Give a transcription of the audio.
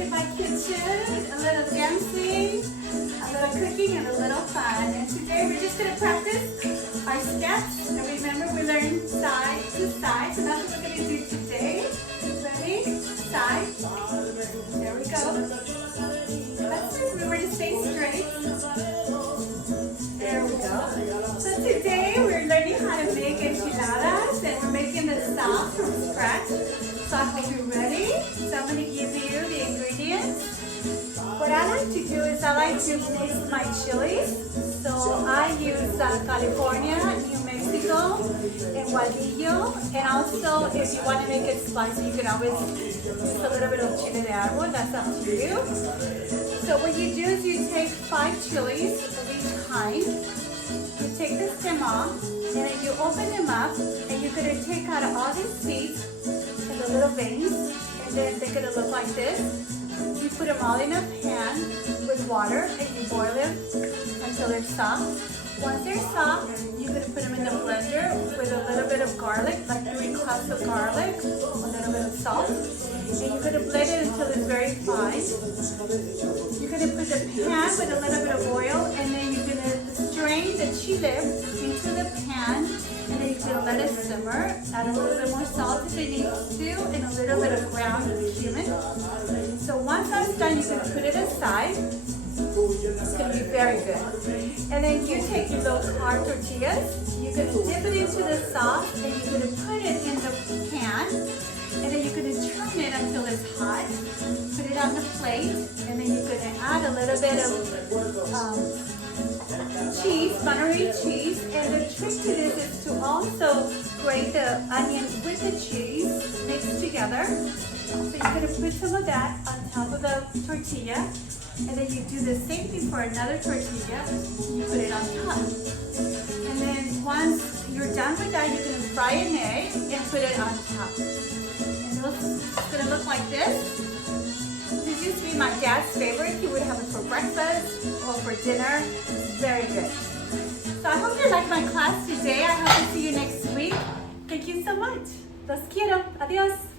in my kitchen, a little dancing, a little cooking, and a little fun. And today we're just going to practice our steps. And remember, we learned side to side, so that's what we're going to do today. Ready? Side. There we go. That's it. Remember to stay straight. There we go. So today we're learning how to make enchiladas, and we're making the sauce from scratch. So I hope you're ready. So I'm going to give you the ingredients. What I like to do is I like to mix my chilies. So I use California, New Mexico, and Guadillo. And also, if you want to make it spicy, you can always use a little bit of chile de árbol. That's up to you. So what you do is you take 5 chilies of each kind. You take the stem off, and then you open them up, and you're going to take out all the seeds and the little veins, and then they're going to look like this. You put them all in a pan with water, and you boil them until they're soft. Once they're soft, you're going to put them in the blender with a little bit of garlic, like 3 cloves of garlic, a little bit of salt, and you're going to blend it until it's very fine. You're going to put the pan with a little bit of oil, and then you're going to strain the chile into the pan, and then you're going to let it simmer. Add a little bit more salt if it needs to, and a little bit of ground cumin. So once that's done, you're going to put it aside. It's going to be very good. And then you take your little hard tortillas, you're going to dip it into the sauce, and you're going to put it in the pan, and then you're going to turn it until it's hot. Put it on the plate, and then you're going to add a little bit of cheese, Monterey cheese, and the trick to this is to also grate the onion with the cheese mixed together. So you're going to put some of that on top of the tortilla, and then you do the same thing for another tortilla. You put it on top. And then once you're done with that, you're going to fry an egg and put it on top. And it's going to look like this. This used to be my dad's favorite. He would have it for breakfast or for dinner. Very good. So I hope you liked my class today. I hope to see you next week. Thank you so much. Los quiero. Adios.